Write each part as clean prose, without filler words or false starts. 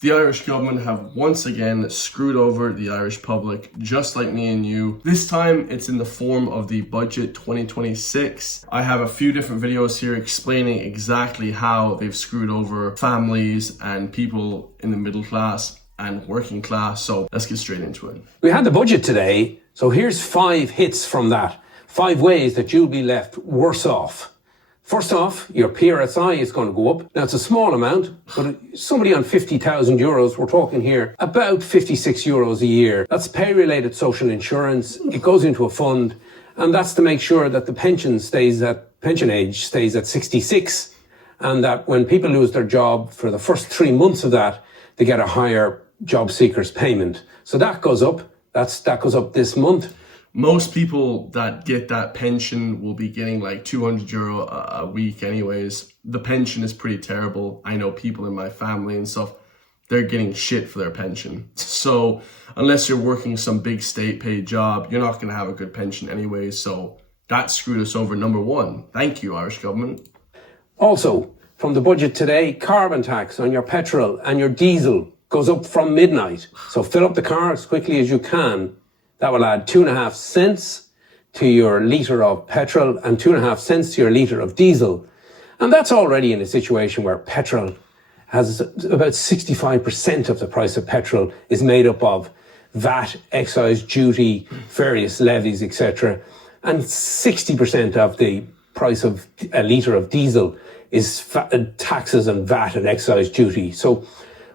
The Irish government have once again screwed over the Irish public, just like me and you. This time, it's in the form of the Budget 2026. I have a few different videos here explaining exactly how they've screwed over families and people in the middle class and working class. So let's get straight into it. We had the budget today, so here's 5 hits from that. 5 ways that you'll be left worse off. First off, your PRSI is going to go up. Now, it's a small amount, but somebody on 50,000 euros, we're talking here about 56 euros a year. That's pay-related social insurance. It goes into a fund, and that's to make sure that the pension age stays at 66, and that when people lose their job for the first 3 months of that, they get a higher job seekers payment. So that goes up. That goes up this month. Most people that get that pension will be getting like 200 euro a week anyways. The pension is pretty terrible. I know people in my family and stuff, they're getting shit for their pension. So unless you're working some big state paid job, you're not going to have a good pension anyways. So that screwed us over, number one. Thank you, Irish government. Also, from the budget today, carbon tax on your petrol and your diesel goes up from midnight. So fill up the car as quickly as you can. That will add 2.5 cents to your litre of petrol and 2.5 cents to your litre of diesel. And that's already in a situation where petrol has about 65% of the price of petrol is made up of VAT, excise duty, various levies, etc. And 60% of the price of a litre of diesel is taxes and VAT and excise duty. So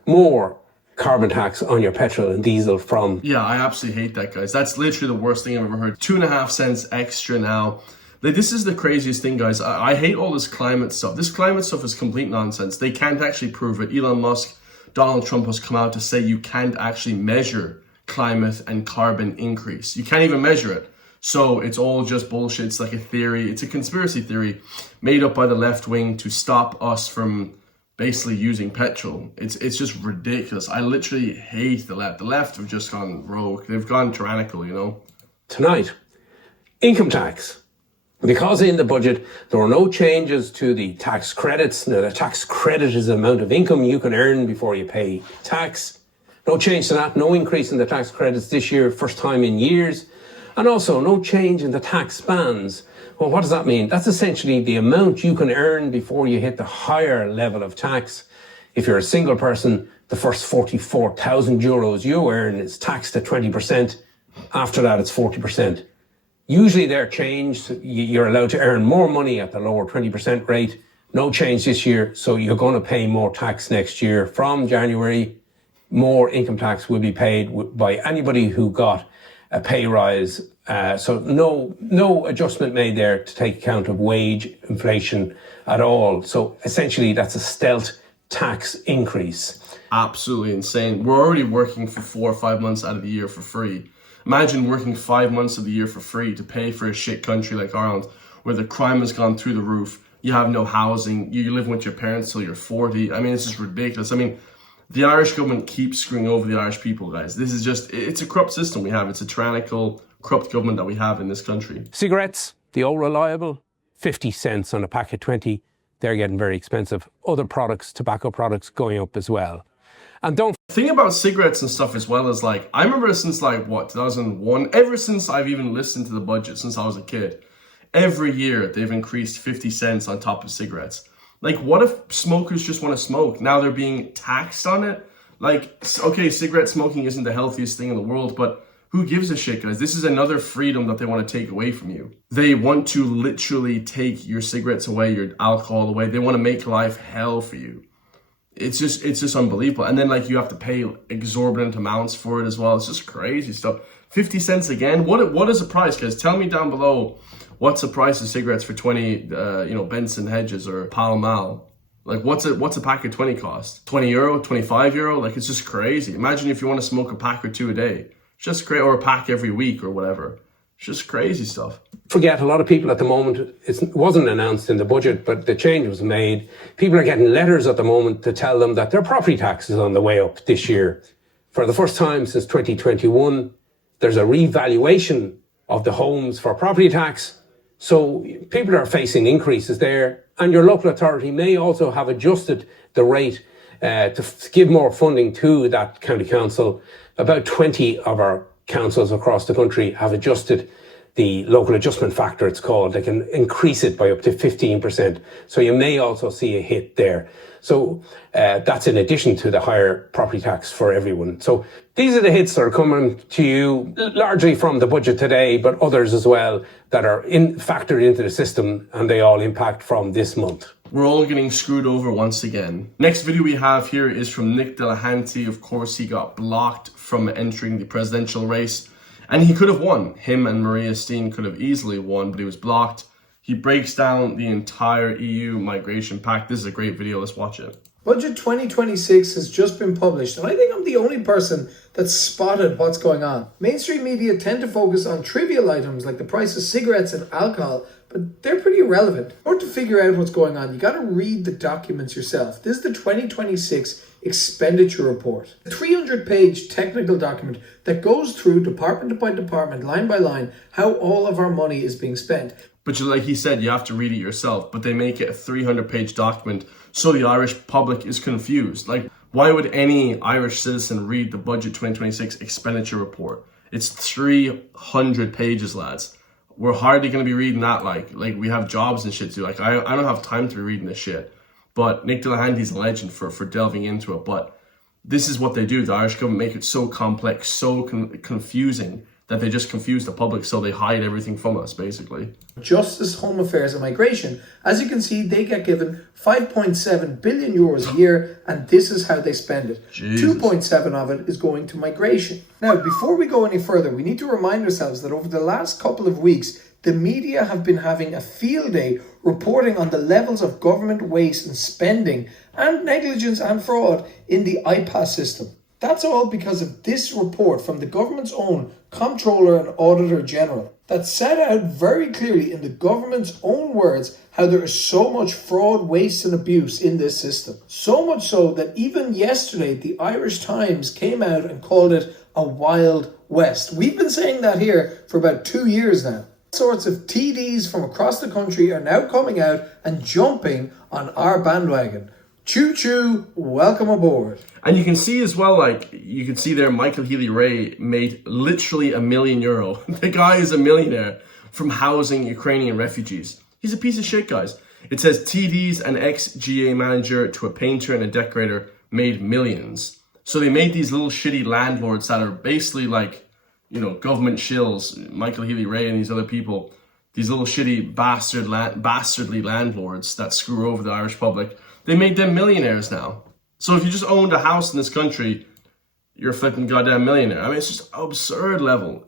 more carbon tax on your petrol and diesel from... Yeah, I absolutely hate that, guys. That's literally the worst thing I've ever heard. 2.5 cents extra now. Like, this is the craziest thing, guys. I hate all this climate stuff. This climate stuff is complete nonsense. They can't actually prove it. Elon Musk, Donald Trump has come out to say you can't actually measure climate and carbon increase. You can't even measure it. So it's all just bullshit. It's like a theory. It's a conspiracy theory made up by the left wing to stop us from basically using petrol. It's just ridiculous. I literally hate the left. The left have just gone rogue. They've gone tyrannical, you know. Tonight, income tax. Because in the budget, there are no changes to the tax credits. Now, the tax credit is the amount of income you can earn before you pay tax. No change to that. No increase in the tax credits this year, first time in years. And also no change in the tax bands. Well, what does that mean? That's essentially the amount you can earn before you hit the higher level of tax. If you're a single person, the first 44,000 euros you earn is taxed at 20%. After that, it's 40%. Usually they're changed. You're allowed to earn more money at the lower 20% rate. No change this year. So you're going to pay more tax next year. From January, more income tax will be paid by anybody who got a pay rise. So no adjustment made there to take account of wage inflation at all. So essentially that's a stealth tax increase. Absolutely insane. We're already working for 4 or 5 months out of the year for free. Imagine working 5 months of the year for free to pay for a shit country like Ireland, where the crime has gone through the roof. You have no housing. You're living with your parents till you're 40. I mean, it's just ridiculous. I mean, the Irish government keeps screwing over the Irish people, guys. This is just, it's a corrupt system we have. It's a tyrannical, corrupt government that we have in this country. Cigarettes, the old reliable, 50 cents on a pack of 20. They're getting very expensive. Other products, tobacco products, going up as well. And don't... The thing about cigarettes and stuff as well is, like, I remember since, like, what, 2001? Ever since I've even listened to the budget, since I was a kid, every year they've increased 50 cents on top of cigarettes. Like, what if smokers just want to smoke? Now they're being taxed on it? Like, okay, cigarette smoking isn't the healthiest thing in the world, but who gives a shit, guys? This is another freedom that they want to take away from you. They want to literally take your cigarettes away, your alcohol away. They want to make life hell for you. It's just unbelievable. And then, like, you have to pay exorbitant amounts for it as well. It's just crazy stuff. 50 cents again? What is the price, guys? Tell me down below. What's the price of cigarettes for 20, Benson Hedges or Pall Mall? Like, what's a pack of 20 cost? 20 euro, 25 euro? Like, it's just crazy. Imagine if you want to smoke a pack or 2 a day. It's just great, or a pack every week or whatever. It's just crazy stuff. Forget, a lot of people at the moment, it wasn't announced in the budget, but the change was made. People are getting letters at the moment to tell them that their property tax is on the way up this year. For the first time since 2021, there's a revaluation of the homes for property tax. So people are facing increases there, and your local authority may also have adjusted the rate give more funding to that county council. About 20 of our councils across the country have adjusted the local adjustment factor, it's called. They can increase it by up to 15%. So you may also see a hit there. So that's in addition to the higher property tax for everyone. So these are the hits that are coming to you largely from the budget today, but others as well that are factored into the system, and they all impact from this month. We're all getting screwed over once again. Next video we have here is from Nick Delahanty. Of course, he got blocked from entering the presidential race, and he could have won. Him and Maria Steen could have easily won, but he was blocked. He breaks down the entire EU migration pact. This is a great video. Let's watch it. Budget 2026 has just been published, and I think I'm the only person that's spotted what's going on. Mainstream media tend to focus on trivial items like the price of cigarettes and alcohol, but they're pretty irrelevant. In order to figure out what's going on, you got to read the documents yourself. This is the 2026 expenditure report, a 300-page technical document that goes through department by department, line by line, how all of our money is being spent. But like he said, you have to read it yourself, but they make it a 300-page document so the Irish public is confused. Like, why would any Irish citizen read the Budget 2026 expenditure report? It's 300 pages, lads. We're hardly going to be reading that. Like we have jobs and shit to do. Like, I don't have time to be reading this shit. But Nick Delahanty's a legend for delving into it. But this is what they do. The Irish government make it so complex, so confusing, that they just confuse the public, so they hide everything from us, basically. Justice, Home Affairs and Migration. As you can see, they get given 5.7 billion euros a year, and this is how they spend it. 2.7 of it is going to migration. Now, before we go any further, we need to remind ourselves that over the last couple of weeks, the media have been having a field day reporting on the levels of government waste and spending and negligence and fraud in the IPAS system. That's all because of this report from the government's own Comptroller and Auditor General that set out very clearly in the government's own words how there is so much fraud, waste and abuse in this system. So much so that even yesterday the Irish Times came out and called it a wild west. We've been saying that here for about 2 years now. Sorts of TDs from across the country are now coming out and jumping on our bandwagon. Choo choo, welcome aboard. And you can see as well, like, you can see there Michael Healy-Rae made literally €1 million. The guy is a millionaire from housing Ukrainian refugees. He's a piece of shit, guys. It says TDs, an ex-GA manager to a painter and a decorator made millions. So they made these little shitty landlords that are basically like, you know, government shills, Michael Healy-Rae and these other people, these little shitty bastardly landlords that screw over the Irish public. They made them millionaires now. So if you just owned a house in this country, you're a flipping goddamn millionaire. I mean, it's just absurd levels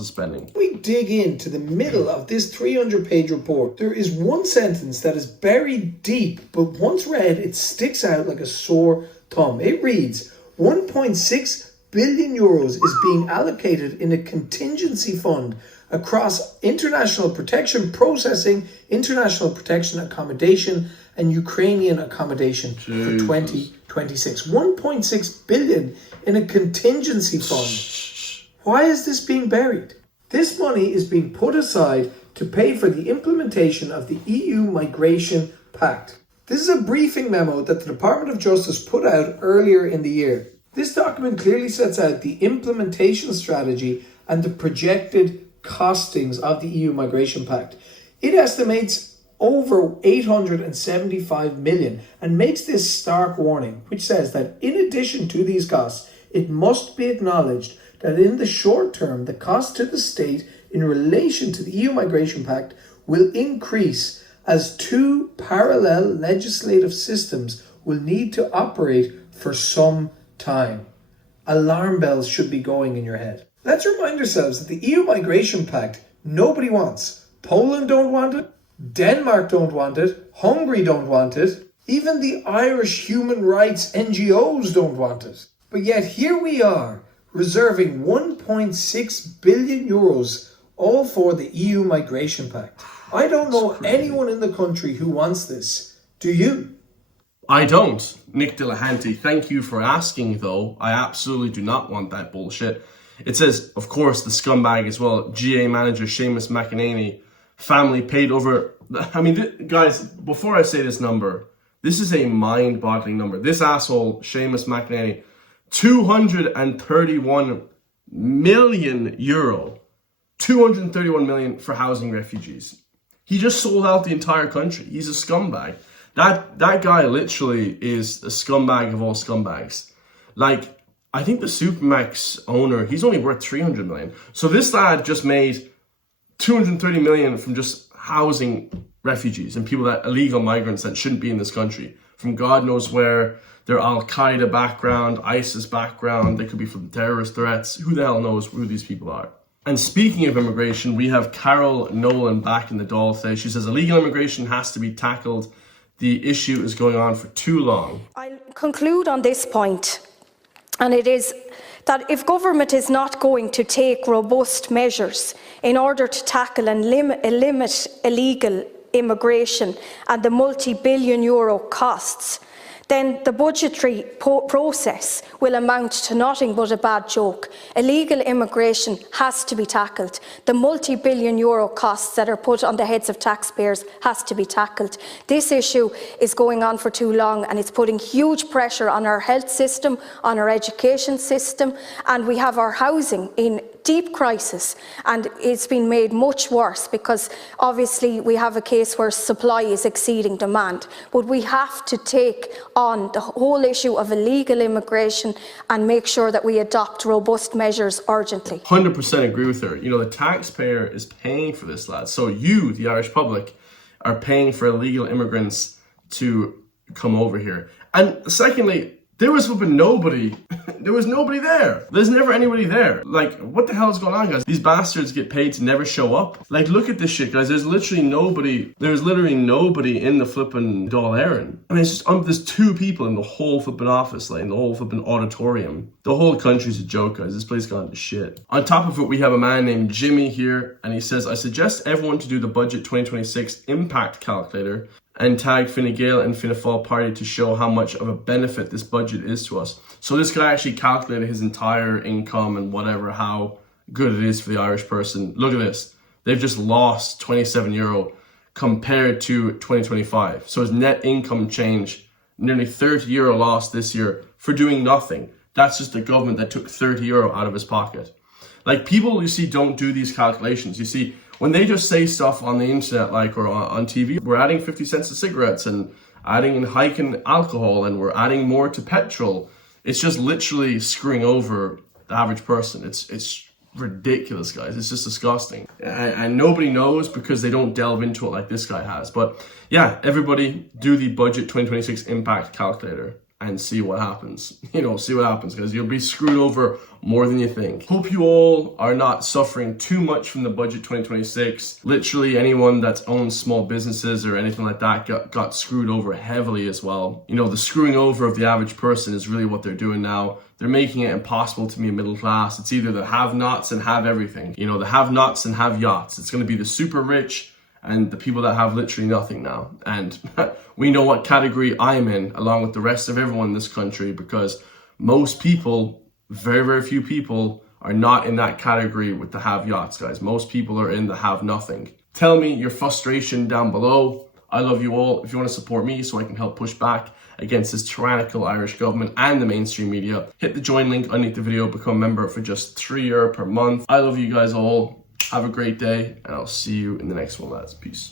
of spending. We dig into the middle of this 300-page report. There is one sentence that is buried deep, but once read, it sticks out like a sore thumb. It reads, 1.6 billion euros is being allocated in a contingency fund across international protection processing, international protection accommodation, and Ukrainian accommodation for 2026. 1.6 billion in a contingency fund. Why is this being buried? This money is being put aside to pay for the implementation of the EU Migration Pact. This is a briefing memo that the Department of Justice put out earlier in the year. This document clearly sets out the implementation strategy and the projected costings of the EU Migration Pact. It estimates over 875 million and makes this stark warning, which says that in addition to these costs, it must be acknowledged that in the short term, the cost to the state in relation to the EU Migration Pact will increase as two parallel legislative systems will need to operate for some time. Alarm bells should be going in your head. Let's remind ourselves that the EU Migration Pact nobody wants. Poland don't want it. Denmark don't want it. Hungary don't want it. Even the Irish human rights NGOs don't want it. But yet here we are, reserving 1.6 billion euros all for the EU Migration Pact. I don't know anyone in the country who wants this. Do you? I don't. Nick Delahanty, thank you for asking, though. I absolutely do not want that bullshit. It says, of course, the scumbag as well, GA manager Seamus McEnany, family paid over... I mean, guys, before I say this number, This is a mind-boggling number. This asshole, Seamus McEnany, 231 million euro. 231 million for housing refugees. He just sold out the entire country. He's a scumbag. That guy literally is a scumbag of all scumbags. Like, I think the Supermax owner, he's only worth 300 million. So this lad just made 230 million from just housing refugees and people that illegal migrants that shouldn't be in this country from God knows where. Their Al-Qaeda background, ISIS background, they could be from terrorist threats. Who the hell knows who these people are? And speaking of immigration, we have Carol Nolan back in the Dáil today. She says illegal immigration has to be tackled. The issue is going on for too long. I'll conclude on this point, and it is that if government is not going to take robust measures in order to tackle and limit illegal immigration and the multi-billion euro costs, then the budgetary process will amount to nothing but a bad joke. Illegal immigration has to be tackled. The multi-billion euro costs that are put on the heads of taxpayers has to be tackled. This issue is going on for too long, and it's putting huge pressure on our health system, on our education system, and we have our housing in deep crisis, and it's been made much worse because obviously we have a case where supply is exceeding demand. But we have to take on the whole issue of illegal immigration and make sure that we adopt robust measures urgently. 100% agree with her. You know, the taxpayer is paying for this, lad. So you, the Irish public, are paying for illegal immigrants to come over here. And secondly, there was flipping nobody. There was nobody there. There's never anybody there. Like, what the hell is going on, guys? These bastards get paid to never show up. Like, look at this shit, guys. There's literally nobody in the flipping Dáil Éireann. I mean, it's just, there's two people in the whole flipping office, like in the whole flipping auditorium. The whole country's a joke, guys. This place gone to shit. On top of it, we have a man named Jimmy here, and he says, I suggest everyone to do the Budget 2026 impact calculator and tag Fine Gael and Fianna Fáil party to show how much of a benefit this budget is to us. So this guy actually calculated his entire income and whatever, how good it is for the Irish person. Look at this. They've just lost 27 euro compared to 2025. So his net income change, nearly 30 euro lost this year for doing nothing. That's just the government that took 30 euro out of his pocket. Like, people, you see, don't do these calculations. You see, when they just say stuff on the internet, like, or on TV, we're adding 50 cents to cigarettes and adding and hiking alcohol and we're adding more to petrol. It's just literally screwing over the average person. It's ridiculous, guys. It's just disgusting. And nobody knows because they don't delve into it like this guy has. But yeah, everybody do the Budget 2026 impact calculator and see what happens. You know, see what happens, because you'll be screwed over more than you think. Hope you all are not suffering too much from the Budget 2026. Literally anyone that owns small businesses or anything like that got screwed over heavily as well. You know, the screwing over of the average person is really what they're doing now. They're making it impossible to be a middle class. It's either the have-nots and have everything. You know, the have-nots and have yachts. It's going to be the super rich and the people that have literally nothing now. And we know what category I'm in, along with the rest of everyone in this country, because most people, very, very few people, are not in that category with the have yachts, guys. Most people are in the have nothing. Tell me your frustration down below. I love you all. If you want to support me so I can help push back against this tyrannical Irish government and the mainstream media, hit the join link underneath the video, become a member for just €3 per month. I love you guys all. Have a great day, and I'll see you in the next one, lads. Peace.